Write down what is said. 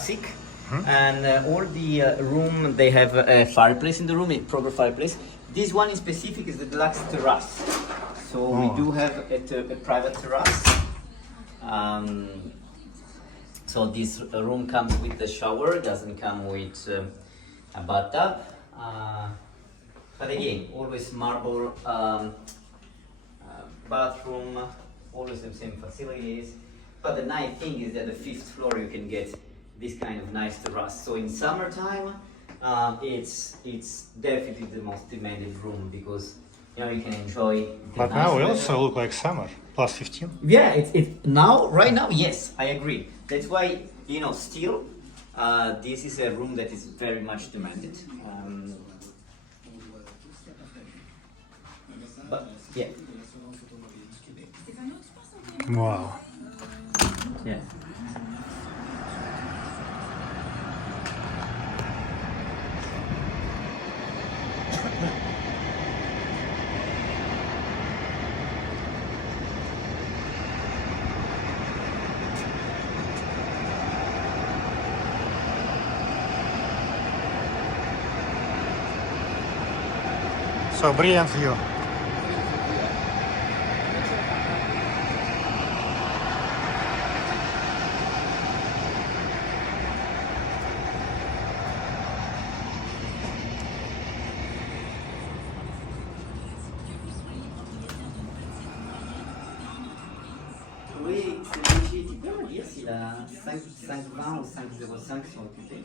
classic. And all the room, they have a fireplace in the room, a proper fireplace. This one in specific is the Deluxe Terrasse. So we do have a private terrace. So this room comes with the shower, doesn't come with a bathtub. But again, always marble bathroom, always the same facilities. But the nice thing is that the fifth floor you can get this kind of nice terrace. So in summertime, it's definitely the most demanded room because you can enjoy. But nice now we weather. also look like summer, plus 15. Yeah, it's now right now. Yes, I agree. That's why still, this is a room that is very much demanded. But yeah, Wow. yeah. So brilliant view. Oui, c'est léger. Tu peux me dire s'il a 520 ou 505 sur le côté?